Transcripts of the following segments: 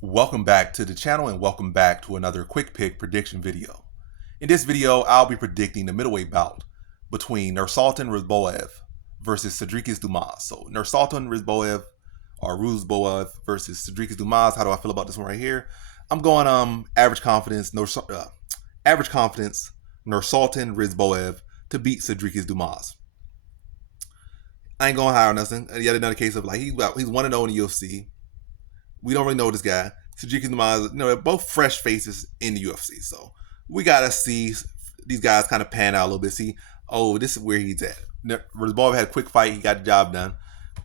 Welcome back to the channel and welcome back to another quick pick prediction video. In this video, I'll be predicting the middleweight bout between Nursulton Ruziboev versus Sedriques Dumas. So Nursulton Ruziboev versus Sedriques Dumas. How do I feel about this one right here? I'm going average confidence Nursulton Ruziboev to beat Sedriques Dumas. I ain't going higher on nothing. Yet another case of like he's 1-0 in the UFC. We don't really know this guy. Sedriques Dumas, they're both fresh faces in the UFC. So we gotta see these guys kind of pan out a little bit. See, this is where he's at. Ruziboev had a quick fight, he got the job done,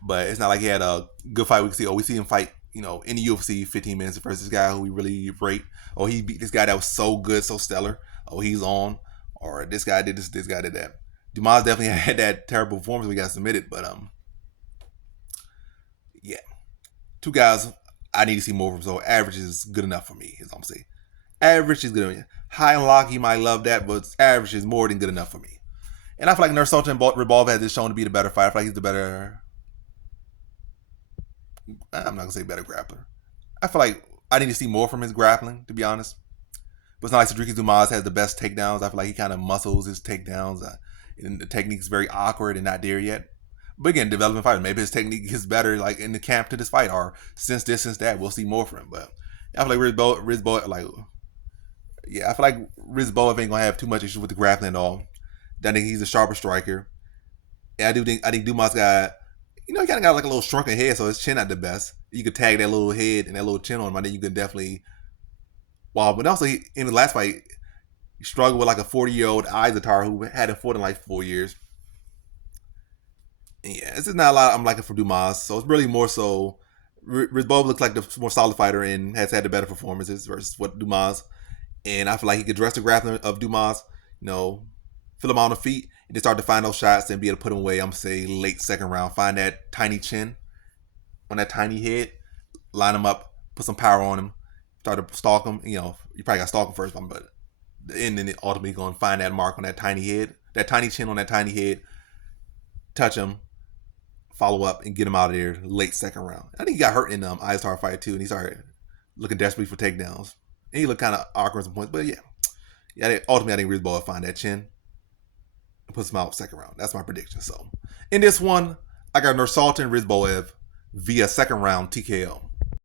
but it's not like he had a good fight. We see him fight, in the UFC 15 minutes versus this guy who we really rate. He beat this guy that was so good, so stellar. He's on. Or this guy did this guy did that. Dumas definitely had that terrible performance we got submitted, but yeah. Two guys I need to see more from, so average is good enough for me, is what I'm saying. Average is good enough. High and lock, you might love that, but average is more than good enough for me. And I feel like Nursulton Ruziboev has shown to be the better fighter. I feel like he's the better, I'm not going to say better grappler. I feel like I need to see more from his grappling, to be honest. But it's not like Sedriques Dumas has the best takedowns. I feel like he kind of muscles his takedowns. And the technique is very awkward and not there yet. But again, developing fighter, maybe his technique gets better like in the camp to this fight, or since that, we'll see more from him. But I feel like Ruziboev, I feel like Ruziboev ain't gonna have too much issue with the grappling at all. I think he's a sharper striker. And I think Dumas got, he kind of got like a little shrunken head, so his chin not the best. You could tag that little head and that little chin on him. I think you could definitely. Wow, but also in the last fight, he struggled with like a 40-year-old Izatar who hadn't fought in like 4 years. Yeah, this is not a lot I'm liking for Dumas. So it's really more so Ruziboev looks like the more solid fighter and has had the better performances versus what Dumas. And I feel like he could dress the grappling of Dumas, fill him on the feet and just start to find those shots and be able to put him away. I'm gonna say late second round. Find that tiny chin on that tiny head, line him up, put some power on him, start to stalk him. You probably got to stalk him first, but and then ultimately going to find that mark on that tiny head, that tiny chin on that tiny head, touch him, follow up, and get him out of there late second round. I think he got hurt in the Izatar fight too, and he started looking desperately for takedowns. And he looked kind of awkward at some points, but yeah. Ultimately, I think Ruziboev find that chin and puts him out second round. That's my prediction. So in this one, I got Nursulton Ruziboev via second round TKO.